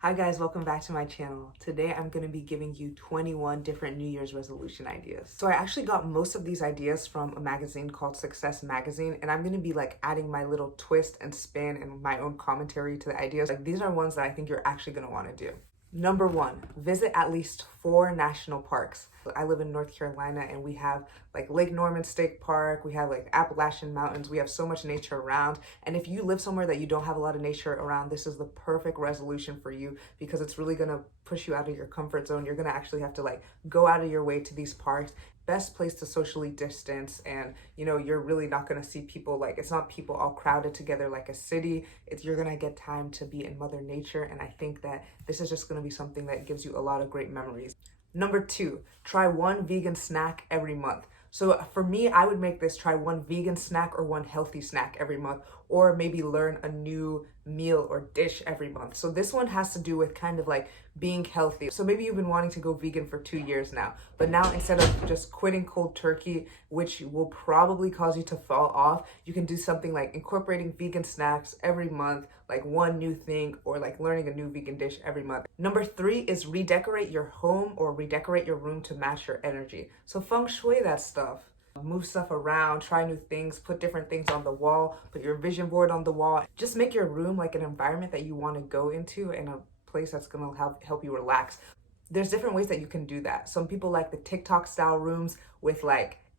Hi guys, welcome back to my channel. Today I'm going to be giving you 21 different New Year's resolution ideas. So I actually got most of these ideas from a magazine called Success Magazine, and I'm going to be adding my little twist and spin and my own commentary to the ideas. These are ones that I think you're actually going to want to do. Number one, visit at least 4 national parks. I live in North Carolina and we have Lake Norman State Park, we have Appalachian Mountains, we have so much nature around. And if you live somewhere that you don't have a lot of nature around, this is the perfect resolution for you because it's really gonna push you out of your comfort zone. You're gonna actually have to go out of your way to these parks. Best place to socially distance, and you're really not gonna see people it's not people all crowded together like a city. You're gonna get time to be in Mother Nature, and I think that this is just gonna be something that gives you a lot of great memories. Number two, try one vegan snack every month. So for me, I would make this try one vegan snack or one healthy snack every month, or maybe learn a new meal or dish every month. So this one has to do with kind of being healthy. So maybe you've been wanting to go vegan for 2 years now, but now instead of just quitting cold turkey, which will probably cause you to fall off, you can do something like incorporating vegan snacks every month, like one new thing, or learning a new vegan dish every month. Number three is redecorate your home or redecorate your room to match your energy. So feng shui that stuff. Move stuff around, try new things, put different things on the wall, put your vision board on the wall. Just make your room like an environment that you want to go into and a place that's going to help you relax. There's different ways that you can do that. Some people like the TikTok style rooms with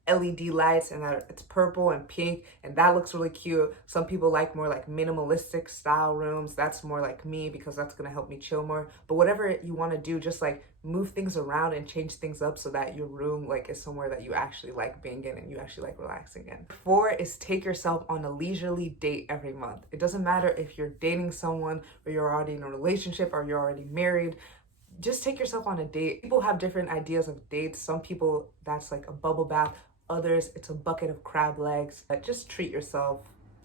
LED lights and it's purple and pink and that looks really cute. Some people like more minimalistic style rooms. That's more like me because that's gonna help me chill more. But whatever you want to do, just move things around and change things up so that your room is somewhere that you actually like being in and you actually like relaxing in. Four is take yourself on a leisurely date every month. It doesn't matter if you're dating someone or you're already in a relationship or you're already married. Just take yourself on a date. People have different ideas of dates. Some people that's a bubble bath. Others, it's a bucket of crab legs. Just treat yourself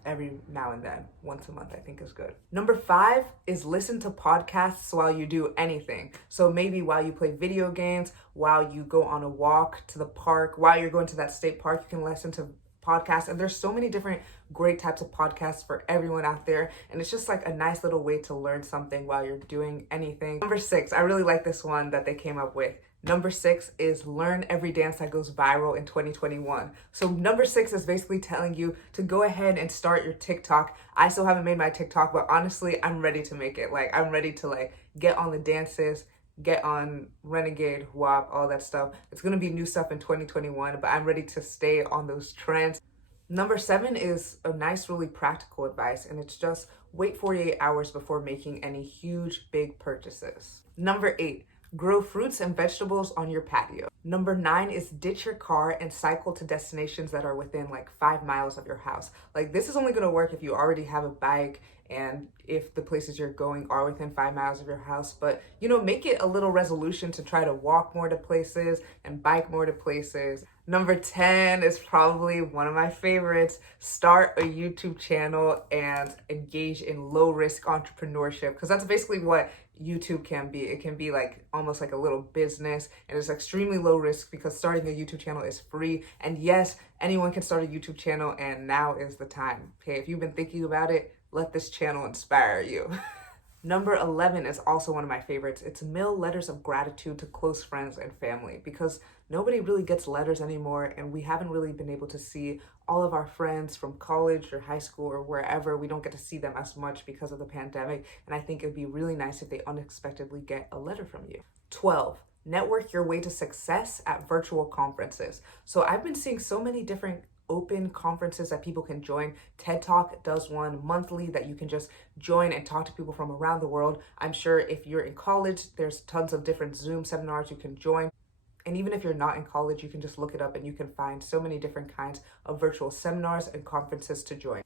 every now and then. Once a month, I think is good. Number five is listen to podcasts while you do anything. So maybe while you play video games, while you go on a walk to the park, while you're going to that state park, you can listen to podcasts. And there's so many different great types of podcasts for everyone out there. And it's just a nice little way to learn something while you're doing anything. Number six, I really like this one that they came up with. Number six is learn every dance that goes viral in 2021. So number six is basically telling you to go ahead and start your TikTok. I still haven't made my TikTok, but honestly, I'm ready to make it. I'm ready to get on the dances, get on Renegade, WAP, all that stuff. It's gonna be new stuff in 2021, but I'm ready to stay on those trends. Number seven is a nice, really practical advice, and it's just wait 48 hours before making any huge, big purchases. Number eight, grow fruits and vegetables on your patio. Number nine is ditch your car and cycle to destinations that are within 5 miles of your house. This is only gonna work if you already have a bike and if the places you're going are within 5 miles of your house. But make it a little resolution to try to walk more to places and bike more to places. Number 10 is probably one of my favorites. Start a YouTube channel and engage in low-risk entrepreneurship, because that's basically what YouTube can be. It can be almost like a little business, and it's extremely low risk because starting a YouTube channel is free. And yes, anyone can start a YouTube channel, and now is the time. Okay, if you've been thinking about it, let this channel inspire you. Number 11 is also one of my favorites. It's mail letters of gratitude to close friends and family, because nobody really gets letters anymore, and we haven't really been able to see all of our friends from college or high school or wherever. We don't get to see them as much because of the pandemic, and I think it'd be really nice if they unexpectedly get a letter from you. 12, network your way to success at virtual conferences. So I've been seeing so many different open conferences that people can join. TED Talk does one monthly that you can just join and talk to people from around the world. I'm sure if you're in college, there's tons of different Zoom seminars you can join. And even if you're not in college, you can just look it up and you can find so many different kinds of virtual seminars and conferences to join.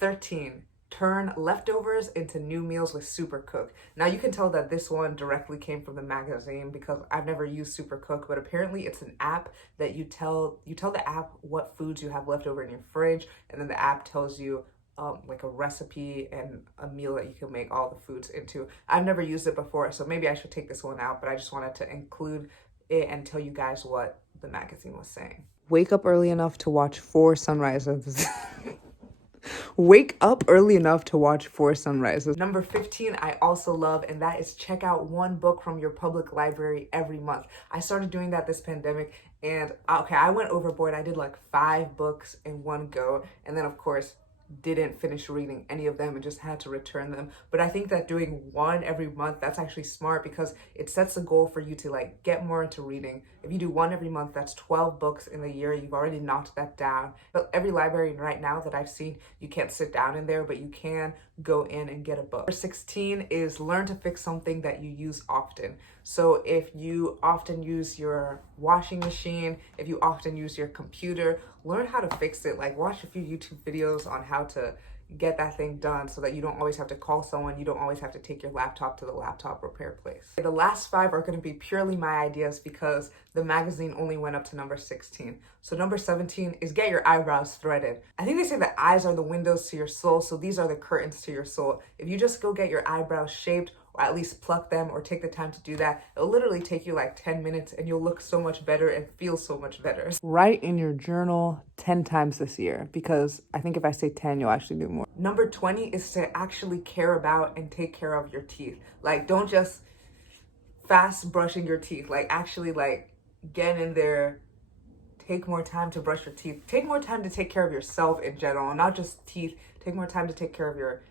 13, turn leftovers into new meals with Supercook. Now you can tell that this one directly came from the magazine because I've never used Supercook, but apparently it's an app that you tell the app what foods you have left over in your fridge, and then the app tells you a recipe and a meal that you can make all the foods into. I've never used it before, so maybe I should take this one out, but I just wanted to include it and tell you guys what the magazine was saying. Wake up early enough to watch 4 sunrises. Wake up early enough to watch 4 sunrises. Number 15, I also love, and that is check out one book from your public library every month. I started doing that this pandemic, and okay, I went overboard. I did like 5 books in one go, and then of course didn't finish reading any of them and just had to return them. But I think that doing one every month, that's actually smart because it sets a goal for you to like get more into reading. If you do one every month, that's 12 books in the year. You've already knocked that down. But every library right now that I've seen, you can't sit down in there, but you can go in and get a book. Number 16 is learn to fix something that you use often. So if you often use your washing machine, if you often use your computer, learn how to fix it. Like watch a few YouTube videos on how to get that thing done so that you don't always have to call someone, you don't always have to take your laptop to the laptop repair place. The last 5 are going to be purely my ideas because the magazine only went up to number 16. So number 17 is get your eyebrows threaded. I think they say the eyes are the windows to your soul, so these are the curtains to your soul. If you just go get your eyebrows shaped, or at least pluck them or take the time to do that, it'll literally take you like 10 minutes and you'll look so much better and feel so much better. Write in your journal 10 times this year because I think if I say 10, you'll actually do more. Number 20 is to actually care about and take care of your teeth. Like don't just fast brushing your teeth, like actually like get in there, take more time to brush your teeth, take more time to take care of yourself in general, not just teeth. Take more time to take care of your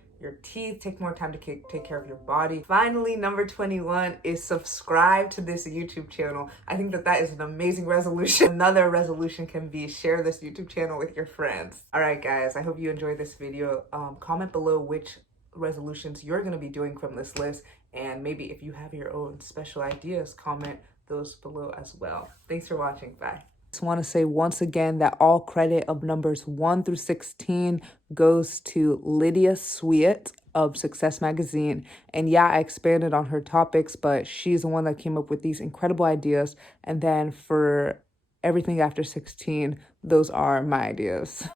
teeth, take more time to take care of your body. Finally, number 21 is subscribe to this YouTube channel. I think that is an amazing resolution. Another resolution can be share this YouTube channel with your friends. All right, guys, I hope you enjoyed this video. Comment below which resolutions you're going to be doing from this list, and maybe if you have your own special ideas, comment those below as well. Thanks for watching. Bye. Just want to say once again that all credit of numbers 1 through 16 goes to Lydia Sweatt of Success Magazine. And yeah, I expanded on her topics, but she's the one that came up with these incredible ideas. And then for everything after 16, those are my ideas.